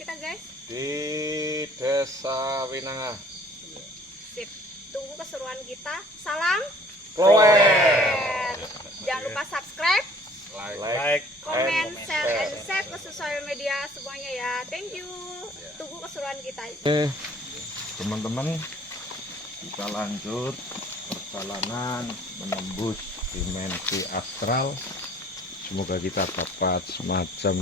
kita guys? Di Desa Winanga. Sip, tunggu keseruan kita. Salam Klower. Jangan lupa subscribe, Like, komen, share, and save ke sosial media semuanya ya. Thank you. Tunggu keseruan kita. Teman-teman, kita lanjut perjalanan menembus dimensi astral. Semoga kita dapat semacam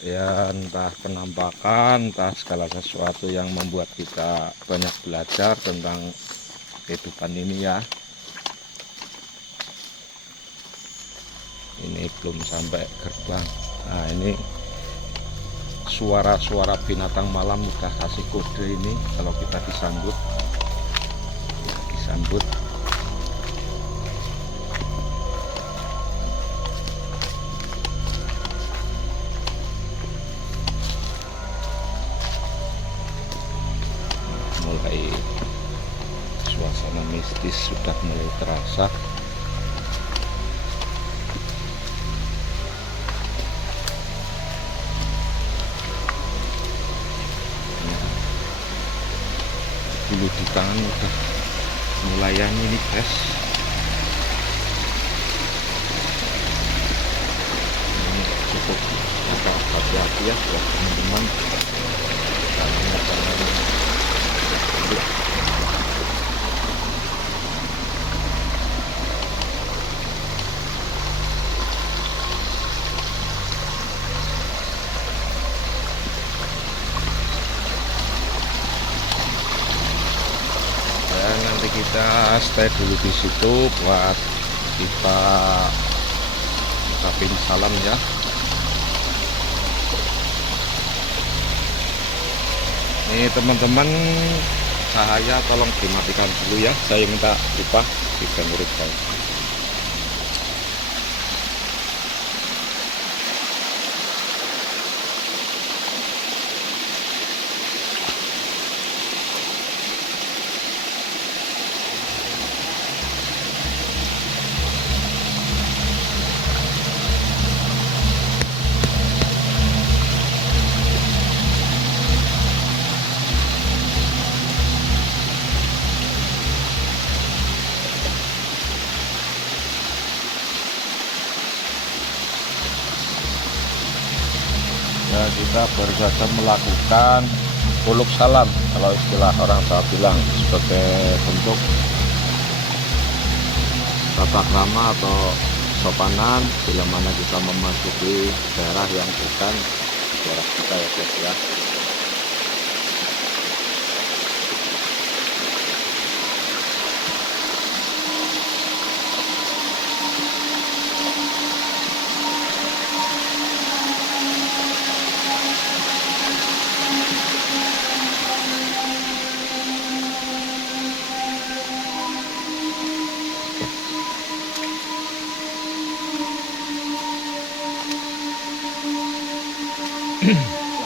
ya entah penampakan, entah segala sesuatu yang membuat kita banyak belajar tentang kehidupan ini ya. Ini belum sampai gerbang. Nah, ini suara-suara binatang malam udah kasih kode ini kalau kita disambut. Mulai suasana mistis sudah mulai terasa. Bulu di tangan udah melayani nih guys. Ini cukup agak hati-hati ya buat teman-teman. Nanti kita stay dulu di situ buat kita ucapin salam ya. Nih teman-teman, cahaya tolong dimatikan dulu ya. Saya minta upah di menurut saya. Ya, kita baru saja melakukan puluk salam kalau istilah orang Jawa bilang, sebagai bentuk tata krama atau sopanan bila mana kita memasuki daerah yang bukan daerah kita ya guys ya.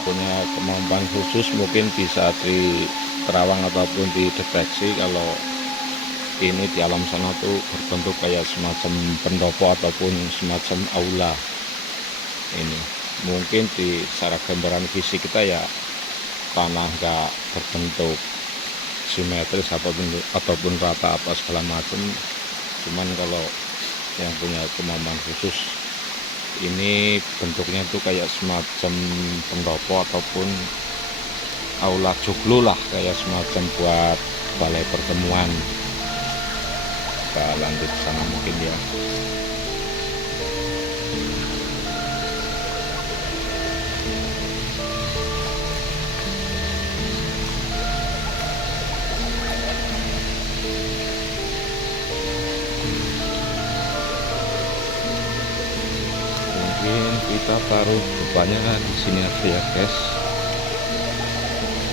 Punya kemampuan khusus mungkin bisa diterawang ataupun dideteksi kalau ini di alam sana tuh berbentuk kayak semacam pendopo ataupun semacam aula. Ini mungkin di secara gambaran fisik kita ya tanah nggak berbentuk simetris ataupun rata apa segala macam. Cuman kalau yang punya kemampuan khusus ini bentuknya tuh kayak semacam pendopo ataupun aula joglo lah, kayak semacam buat balai pertemuan. Kita lanjut sana mungkin ya. Mungkin kita taruh depannya di sini aja ya guys,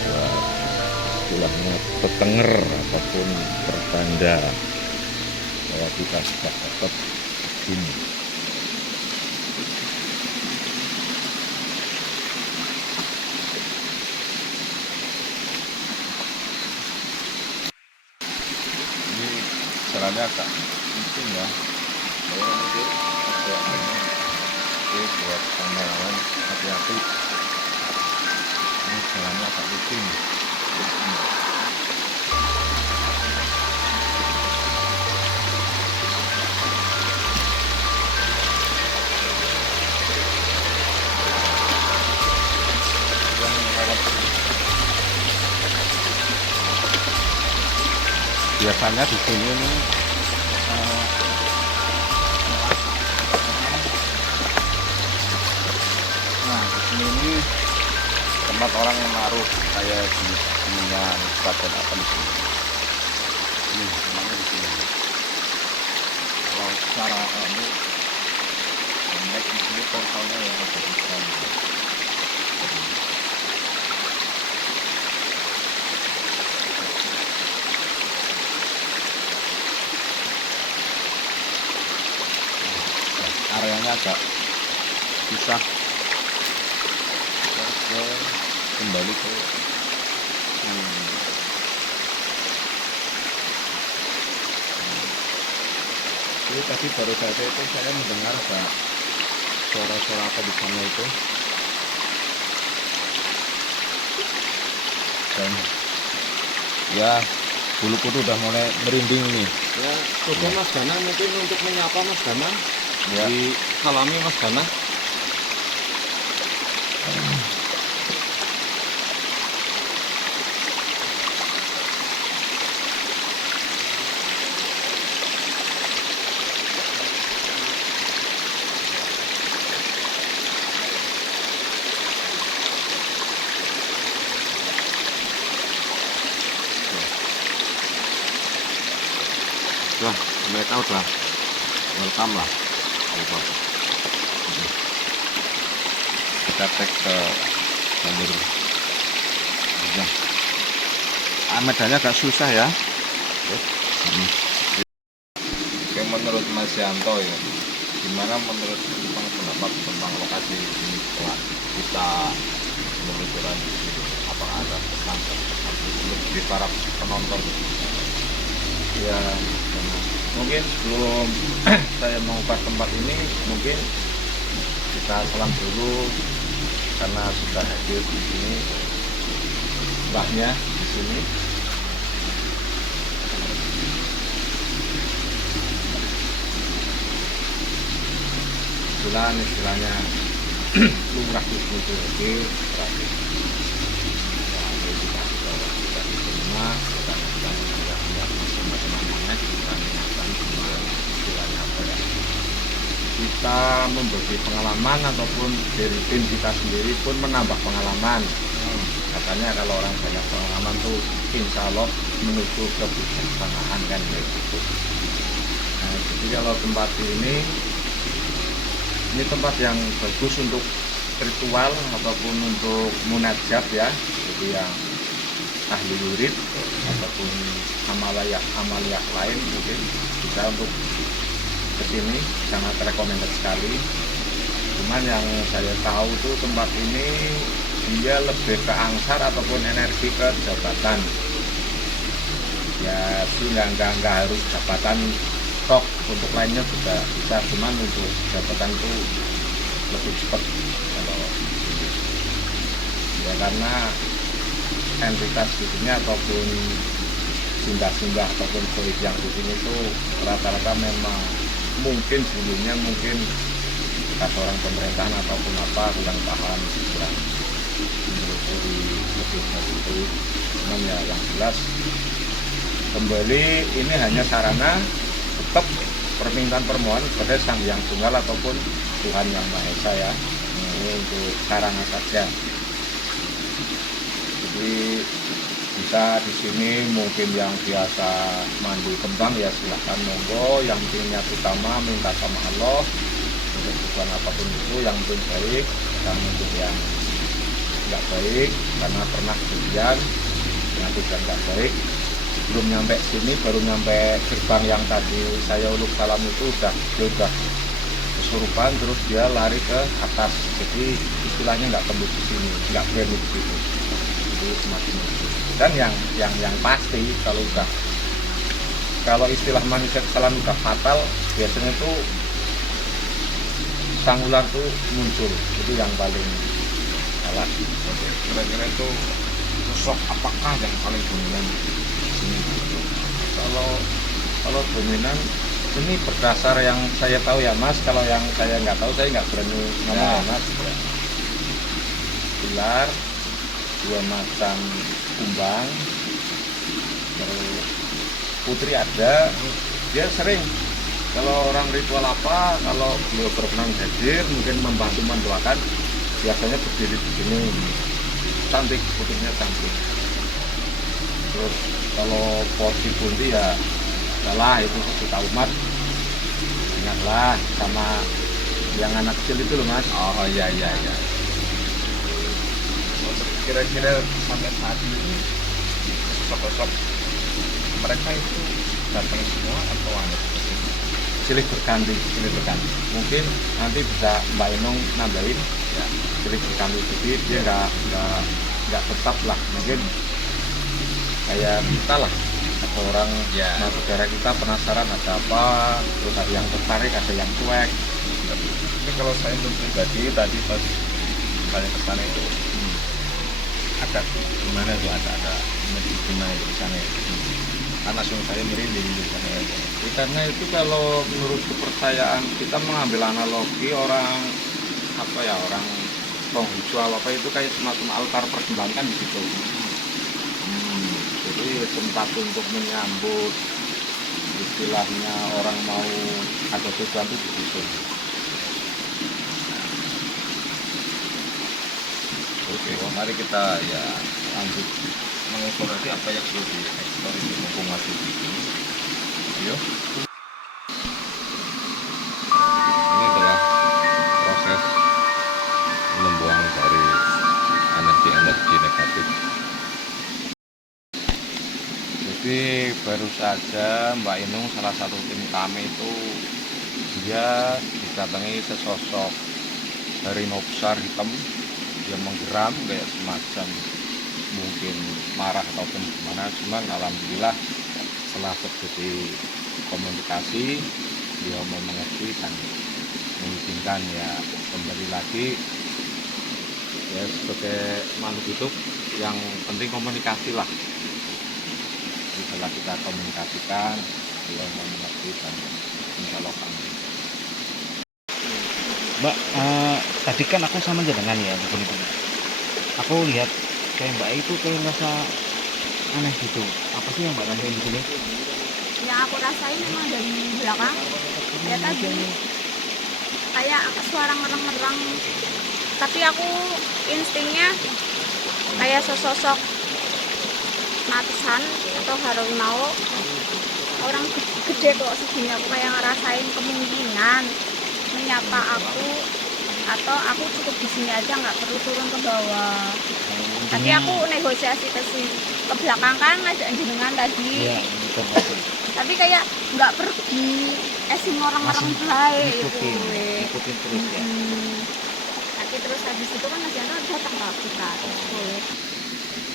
buat istilahnya petenger ataupun pertanda bahwa kita sudah dapat sini. Ini jalannya agak mungkin ya. Oke, buat kameramen hati-hati. sini. Biasanya di sini nih nah di sini ini tempat orang yang naruh kayak minyak dan apa di sini. Ini tempatnya di sini. Kalau secara ini naik di sini portalnya yang ada di sana. Areanya agak susah kembali ke Jadi tadi baru saja itu saya mendengar ada suara-suara apa di sana itu, dan ya bulu kudu udah mulai merinding nih. Ya, coba Mas Dana mungkin untuk menyapa Mas Dana. Ya. Di salami Mas Dana. Wah, mereka udah welcome lah. Kita cek ke jalur. Medannya agak susah ya. Oke, menurut Mas Yanto ya, gimana menurut pendapat tentang lokasi ini setelah kita meluncurkan di sini? Apakah ada pesan di para penonton? Ya, mungkin sebelum saya mengubah tempat ini, mungkin kita salam dulu karena sudah hadir di sini mbahnya di sini. Istilahnya lumrah di sini itu berarti ya, kita sudah di rumah, kita macam-macamnya kita mengingatkan istilahnya apa ya, kita memberi pengalaman ataupun dari tim kita sendiri pun menambah pengalaman. Katanya kalau orang banyak pengalaman tuh insya Allah menuju ke kebijaksanaan kan gitu. Nah, jadi kalau tempat ini tempat yang bagus untuk ritual ataupun untuk munajat ya, jadi yang ahli wirid ataupun amaliyah lain mungkin bisa untuk kesini, sangat rekomendasi sekali. Cuman yang saya tahu tuh tempat ini dia lebih ke angsar ataupun energi ke jabatan ya, itu nggak harus jabatan tok, untuk lainnya juga bisa, cuman untuk jabatan itu lebih cepat kalau ya, karena entitas di sini ataupun simbah-simbah ataupun goib yang di sini itu rata-rata memang mungkin sebelumnya mungkin kata orang pemerintahan ataupun apa kurang paham, kurang menelusuri lebih dari itu. Cuman ya yang jelas kembali ini hanya sarana tetap permintaan permohonan kepada Sang Hyang Tunggal ataupun Tuhan Yang Maha Esa ya, ini untuk sarana saja. Jadi bisa di sini mungkin yang biasa mandi kembang ya silahkan monggo, yang niat utama minta sama Allah untuk tujuan apapun itu yang penting baik, dan untuk yang nggak baik karena pernah kejadian yang tidak nggak baik belum nyampe sini, baru nyampe gerbang yang tadi saya uluk salam itu dia udah kesurupan, terus dia lari ke atas, jadi istilahnya nggak tembus di sini, nggak berani di sini, jadi semakin lucu. Dan yang pasti kalau istilah manusia kesalahan udah fatal, biasanya tuh sang ular tuh muncul, itu yang paling salah. Kira-kira itu sosok apakah yang paling dominan di sini? Kalau dominan ini berdasar yang saya tahu ya Mas, kalau yang saya nggak tahu saya nggak berani ngomong ya Mas. Pilar, 2 macam kumbang, terus putri ada, dia sering kalau orang ritual apa, kalau beliau berkenan hadir mungkin membantu mendoakan, biasanya berdiri di sini, cantik, putrinya cantik. Terus kalau porsi pundi ya salah, itu kita umat ingatlah sama yang anak kecil itu loh Mas. Oh iya. Kira-kira sampai saat ini sosok-sosok mereka itu datang semua atau hanya Silih berganti. Mungkin nanti bisa Mbak Enung nambahin ya? silih berganti, jadi dia nggak tetap lah, mungkin kayak kita lah, ada orang Ya. saudara kita penasaran ada apa, terus ada yang tertarik, ada yang cuek. Tapi kalau saya untuk pribadi tadi pas saya kesana itu ada gimana tuh, ada gimana di sana itu. Kan langsung saya merinding di sana aja. Karena itu kalau menurut kepercayaan kita mengambil analogi orang apa ya, orang Konghucu apa itu kayak semacam altar persembahan di situ. Jadi tempat untuk menyambut istilahnya orang mau ada sesuatu di situ. Oke, mari kita ya lanjut mengeksplorasi apa yang perlu dieksplor ini mumpung masih di sini. Ayo. Ini adalah proses membuang dari energi negatif. Jadi baru saja Mbak Inung, salah satu tim kami itu, dia didatangi sesosok harimau besar hitam yang menggeram kayak semacam mungkin marah ataupun gimana, cuman alhamdulillah setelah terjadi komunikasi dia mau mengerti dan mengizinkan ya kembali lagi ya sebagai makhluk hidup. Yang penting komunikasi lah, setelah kita komunikasikan dia mau mengerti dan insya Allah kami. Mbak, tadi kan aku sama jenengan ya di sini. Aku lihat kayak Mbak itu kayak rasa aneh gitu. Apa sih yang Mbak rasain di sini? Yang aku rasain memang dari belakang ya tadi kayak suara ngerang-ngerang, tapi aku instingnya kayak sesosok matisan atau harimau orang gede kok segini. Aku kayak ngerasain kemungkinan menyapa aku, atau aku cukup di sini aja nggak perlu turun ke bawah. Tapi aku negosiasi ke belakang kan ngajak jenengan tadi. Iya, betul. Tapi kayak nggak pergi esing orang-orang baik gitu. Ikutin terus ya. Tapi terus habis itu kan Mas Yanto datang ke kita.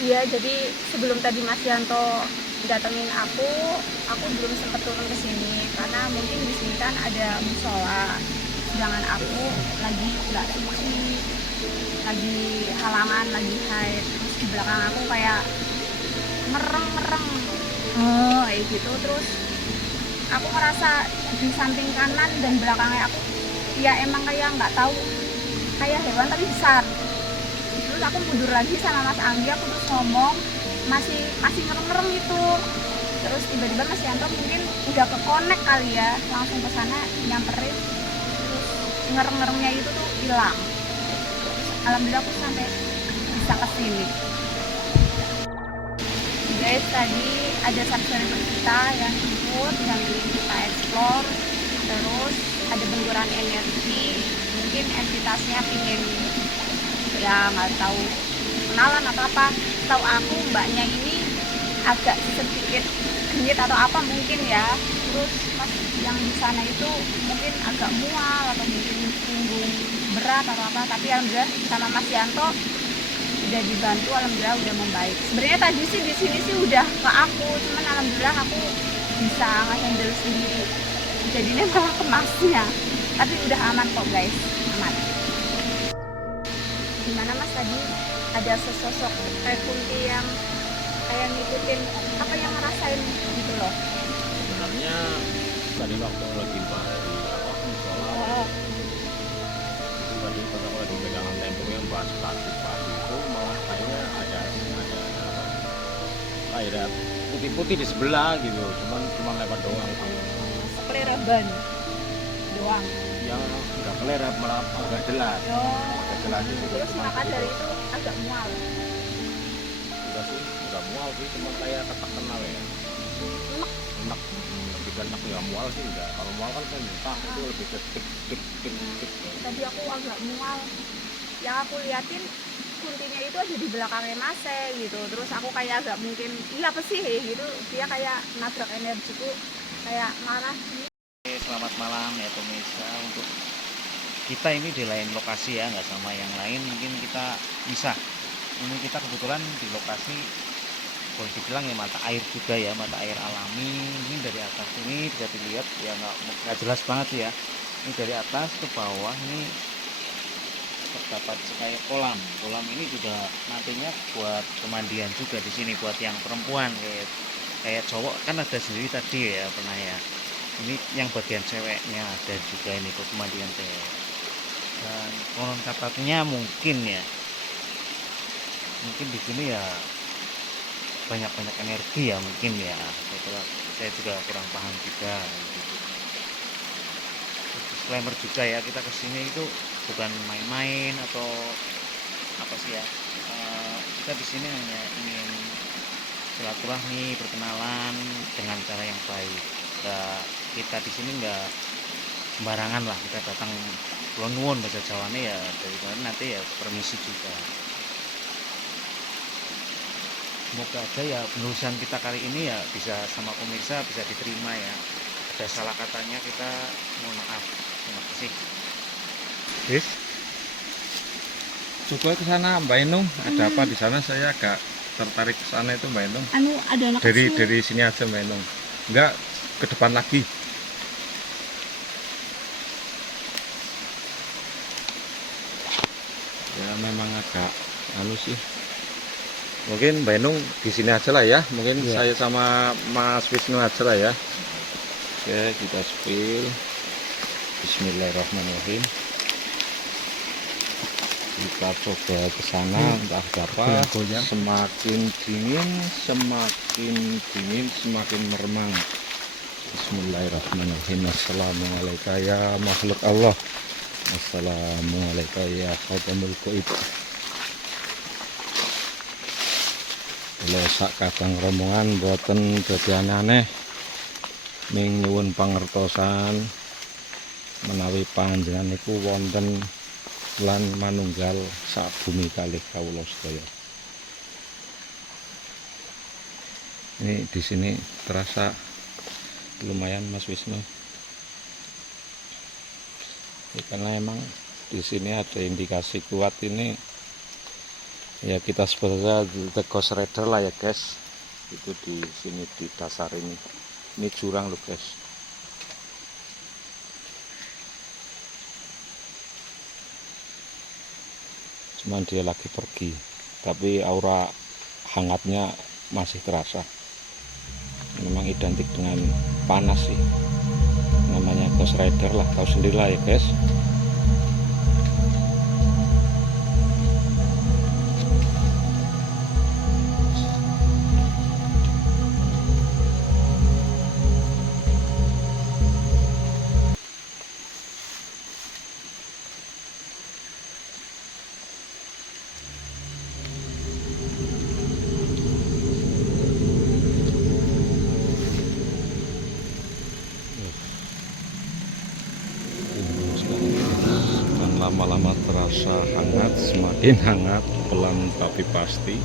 Iya, jadi sebelum tadi Mas Yanto datengin aku belum sempat turun ke sini karena mungkin di sini kan ada musola. Sedangkan aku lagi nggak suci, lagi halangan, lagi haid. Terus di belakang aku kayak mereng kayak gitu. Terus aku ngerasa di samping kanan dan belakangnya aku ya emang kayak nggak tahu, kayak hewan tapi besar. Terus aku mundur lagi sama Mas Anggi, aku terus ngomong masih ngereng gitu. Terus tiba-tiba Mas Yanto mungkin udah ke connect kali ya, langsung ke sana nyamperin. Terus ngereng-ngerengnya itu tuh hilang. Alhamdulillah aku sampai bisa ke sini. Guys, tadi ada subscriber kita yang ikut, yang kita eksplor. Terus ada benturan energi, mungkin entitasnya pingin ya nggak tahu kenalan atau apa. Tahu aku mbaknya ini agak sedikit genit atau apa mungkin ya. Terus pas yang di sana itu mungkin agak mual atau mungkin punggung berat atau apa, tapi alhamdulillah sama Mas Yanto udah dibantu, alhamdulillah udah membaik. Sebenarnya tadi sih di sini sih udah ke aku, cuman alhamdulillah aku bisa nge-handle sendiri. Jadinya malah ke Masnya. Tapi udah aman kok guys, aman. Gimana Mas tadi? ada sesosok kayak kunti yang kayak ngikutin apa yang ngerasain gitu loh. Sebenarnya tadi waktu lagi bahas di apa musola Oh, tadi pas aku lagi pegangan tembok yang bahas pasti itu malah kayaknya ada kayak putih-putih di sebelah gitu, cuman lewat doang tuh. sekelera ban doang. Yang nggak kelerap malah agak jelas. Oh, Agak jelas itu. terus Cuman maka begitu. dari itu agak mual. Enggak sih, enggak mual sih, cuma kayak ketak kenal ya. Enak. Enak, lebih ke enak nggak mual sih enggak. Kalau mual kan muntah itu lebih ke tik tik tik tik. Tadi aku agak mual. Yang aku liatin kuntinya itu ada di belakangnya Mase gitu. Terus aku kayak agak mungkin iya apa sih gitu. Dia kayak nabrak energiku kayak marah. Selamat malam ya pemirsa. Untuk kita ini di lain lokasi ya, nggak sama yang lain, mungkin kita bisa. Ini kita kebetulan di lokasi boleh dibilang ya mata air juga ya, mata air alami. Ini dari atas ini bisa dilihat ya, nggak jelas banget ya. Ini dari atas ke bawah ini terdapat kayak kolam. Kolam ini juga nantinya buat pemandian juga di sini buat yang perempuan, kayak cowok kan ada sendiri tadi ya pernah ya. Ini yang bagian ceweknya ada juga ini buat pemandian teh. Dan konon katanya mungkin di sini ya banyak energi ya mungkin ya. Saya juga kurang paham juga gitu. Disclaimer juga ya, kita kesini itu bukan main-main atau apa sih ya. Kita di sini hanya ingin silaturahmi, perkenalan dengan cara yang baik. Kita di sini nggak sembarangan lah, kita datang kulon nuwun bahasa Jawane ya, dari kalian nanti ya permisi juga. Semoga aja ya penulisan kita kali ini ya bisa sama pemirsa bisa diterima ya. Ada salah katanya kita mohon maaf. Terima kasih. Wis. Coba ke sana Mbak Enung, ada apa di sana? Saya agak tertarik ke sana itu Mbak Enung. Anu ada anak Dari sini aja Mbak Enung. Enggak ke depan lagi. Ya memang agak anu sih. Mungkin Mbak Enung di sini aja lah ya. Mungkin Iya. saya sama Mas Wisnu aja lah ya. Oke, kita spill. Bismillahirrahmanirrahim. Kita coba ke sana entah apa. Semakin dingin, semakin meremang. Bismillahirrahmanirrahim. Assalamualaikum ya makhluk Allah. Assalamualaikum ya khatamul qaib. Kalau sak kadang rombongan boten dadi aneh-aneh ning nyuwun pangertosan menawi panjenengan niku wonten lan manunggal sak bumi kalih kawula sedaya. Ini di sini terasa lumayan Mas Wisnu. Ya, karena emang di sini ada indikasi kuat ini. Ya kita sebenarnya the Ghost Rider lah ya guys. Itu di sini di dasar ini. Ini jurang loh guys. Cuman dia lagi pergi, tapi aura hangatnya masih terasa. Memang identik dengan panas sih. Namanya Ghost Rider lah, tahu sendiri lah ya guys. Dan lama-lama terasa hangat, semakin hangat, pelan tapi pasti.